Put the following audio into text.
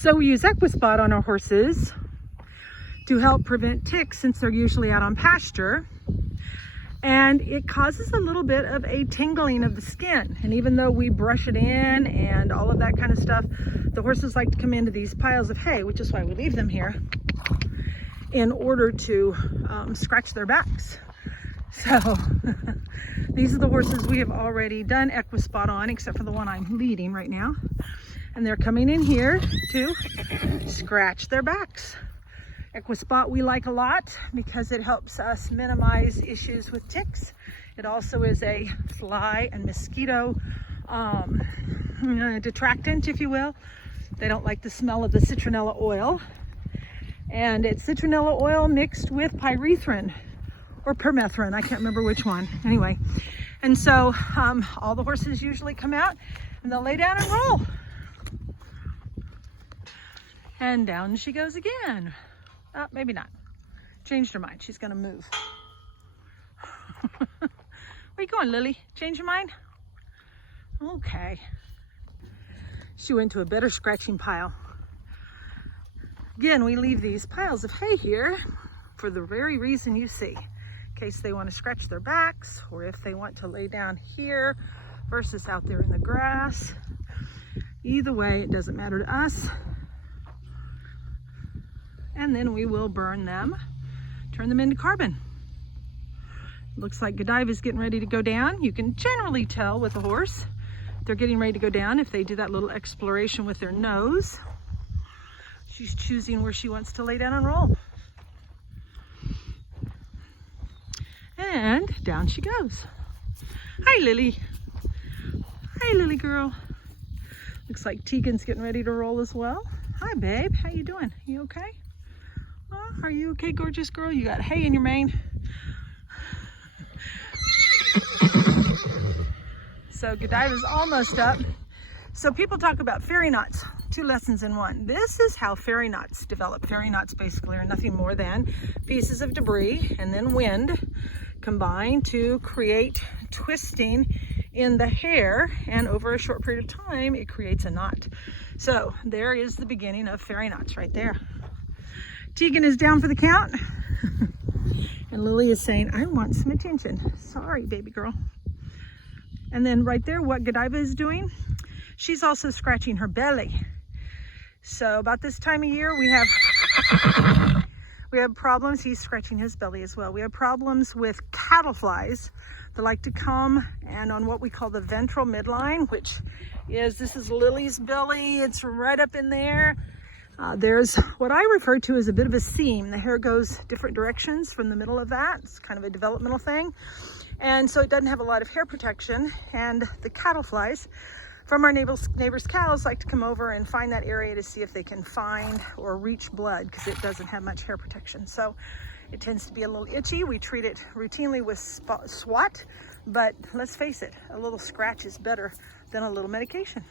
So we use EquiSpot on our horses to help prevent ticks since they're usually out on pasture. And it causes a little bit of a tingling of the skin. And even though we brush it in and all of that kind of stuff, the horses like to come into these piles of hay, which is why we leave them here, in order to scratch their backs. So these are the horses we have already done EquiSpot on, except for the one I'm leading right now. And they're coming in here to scratch their backs. EquiSpot we like a lot because it helps us minimize issues with ticks. It also is a fly and mosquito detractant, if you will. They don't like the smell of the citronella oil. And it's citronella oil mixed with pyrethrin or permethrin. I can't remember which one. Anyway, and so all the horses usually come out and they'll lay down and roll. And down she goes again. Maybe not. Changed her mind. She's going to move. Where you going, Lily? Change your mind? Okay. She went to a better scratching pile. Again, we leave these piles of hay here for the very reason you see. In case they want to scratch their backs, or if they want to lay down here versus out there in the grass. Either way, it doesn't matter to us. And then we will burn them, turn them into carbon. Looks like Godiva is getting ready to go down. You can generally tell with a horse if they're getting ready to go down if they do that little exploration with their nose. She's choosing where she wants to lay down and roll. And down she goes. Hi, Lily. Hi, Lily girl. Looks like Tegan's getting ready to roll as well. Hi, babe. How you doing? You okay? Are you okay, gorgeous girl? You got hay in your mane. So Godiva's almost up. So people talk about fairy knots, 2 lessons in one. This is how fairy knots develop. Fairy knots basically are nothing more than pieces of debris and then wind combine to create twisting in the hair, and over a short period of time it creates a knot. So there is the beginning of fairy knots right there. Tegan is down for the count. And Lily is saying, I want some attention. Sorry, baby girl. And then right there, what Godiva is doing, she's also scratching her belly. So about this time of year, we have problems. He's scratching his belly as well. We have problems with cattle flies that like to come and on what we call the ventral midline, which is, this is Lily's belly. It's right up in there. There's what I refer to as a bit of a seam. The hair goes different directions from the middle of that. It's kind of a developmental thing. And so it doesn't have a lot of hair protection. And the cattle flies from our neighbors' cows like to come over and find that area to see if they can find or reach blood, because it doesn't have much hair protection. So it tends to be a little itchy. We treat it routinely with SWAT, but let's face it, a little scratch is better than a little medication.